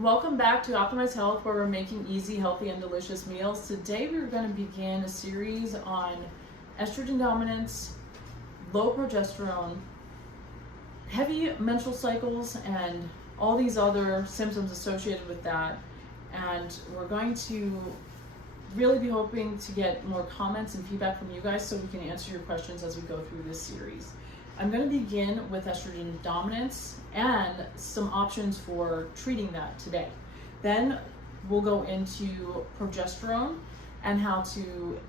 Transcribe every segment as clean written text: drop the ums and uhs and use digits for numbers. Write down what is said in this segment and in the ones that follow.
Welcome back to Optimize Health, where we're making easy, healthy, and delicious meals. Today we're going to begin a series on estrogen dominance, low progesterone, heavy menstrual cycles, and all these other symptoms associated with that. And we're going to really be hoping to get more comments and feedback from you guys so we can answer your questions as we go through this series. I'm going to begin with estrogen dominance and some options for treating that today. Then we'll go into progesterone and how to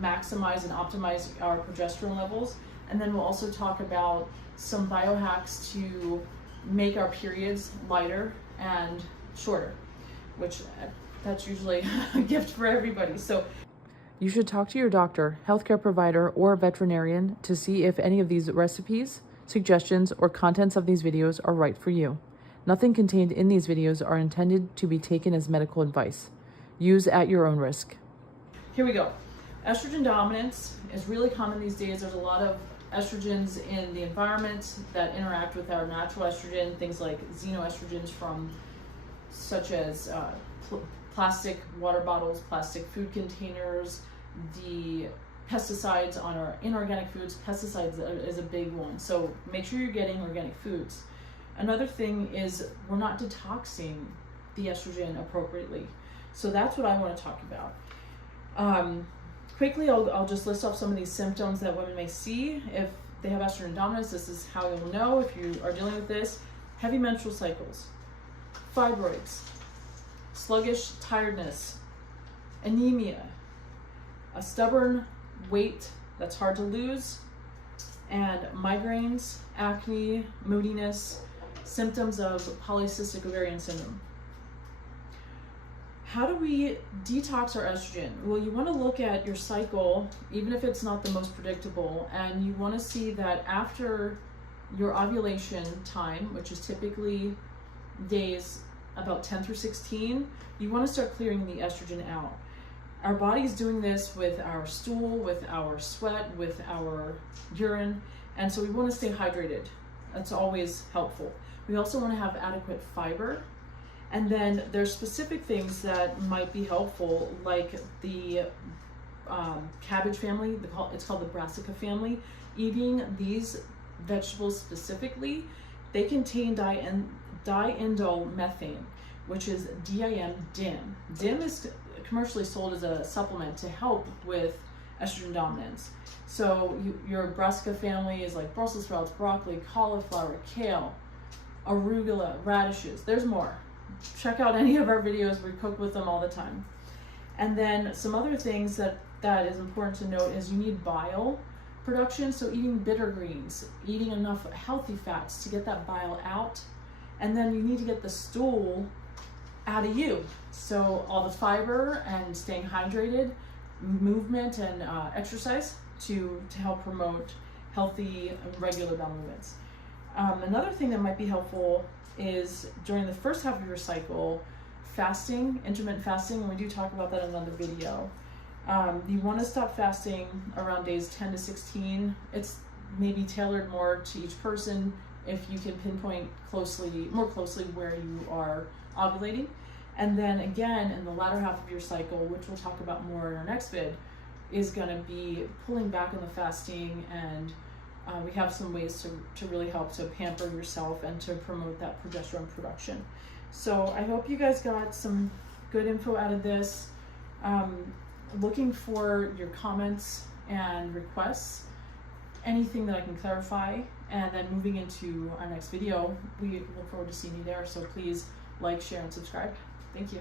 maximize and optimize our progesterone levels. And then we'll also talk about some biohacks to make our periods lighter and shorter, which that's usually a gift for everybody. So you should talk to your doctor, healthcare provider, or veterinarian to see if any of these recipes, suggestions, or contents of these videos are right for you. Nothing contained in these videos are intended to be taken as medical advice. Use at your own risk. Here we go. Estrogen dominance is really common these days. There's a lot of estrogens in the environment that interact with our natural estrogen, things like xenoestrogens from such as plastic water bottles, plastic food containers, the pesticides on our inorganic foods. Pesticides is a big one, so make sure you're getting organic foods. Another thing is we're not detoxing the estrogen appropriately, so that's what I want to talk about. Quickly, I'll just list off some of these symptoms that women may see if they have estrogen dominance. This is how you'll know if you are dealing with this. Heavy menstrual cycles, fibroids, sluggish tiredness, anemia, a stubborn weight that's hard to lose, and migraines, acne, moodiness, symptoms of polycystic ovarian syndrome. How do we detox our estrogen? Well, you want to look at your cycle, even if it's not the most predictable, and you want to see that after your ovulation time, which is typically days about 10 through 16, you want to start clearing the estrogen out. Our body's doing this with our stool, with our sweat, with our urine, and so we want to stay hydrated. That's always helpful. We also want to have adequate fiber, and then there's specific things that might be helpful, like the cabbage family. It's called the brassica family. Eating these vegetables specifically, they contain diindole methane, which is DIM. DIM is commercially sold as a supplement to help with estrogen dominance. So your brassica family is like Brussels sprouts, broccoli, cauliflower, kale, arugula, radishes. There's more. Check out any of our videos. We cook with them all the time. And then some other things that is important to note is you need bile production. So eating bitter greens, eating enough healthy fats to get that bile out. And then you need to get the stool out of you. So all the fiber and staying hydrated, movement and exercise to help promote healthy, regular bowel movements. Another thing that might be helpful is during the first half of your cycle, fasting, intermittent fasting, and we do talk about that in another video. You want to stop fasting around days 10 to 16. It's maybe tailored more to each person if you can pinpoint more closely where you are ovulating. And then again, in the latter half of your cycle, which we'll talk about more in our next vid, is going to be pulling back on the fasting, and we have some ways to really help to pamper yourself and to promote that progesterone production. So I hope you guys got some good info out of this. Looking for your comments and requests, anything that I can clarify, and then moving into our next video, we look forward to seeing you there. So please like, share, and subscribe. Thank you.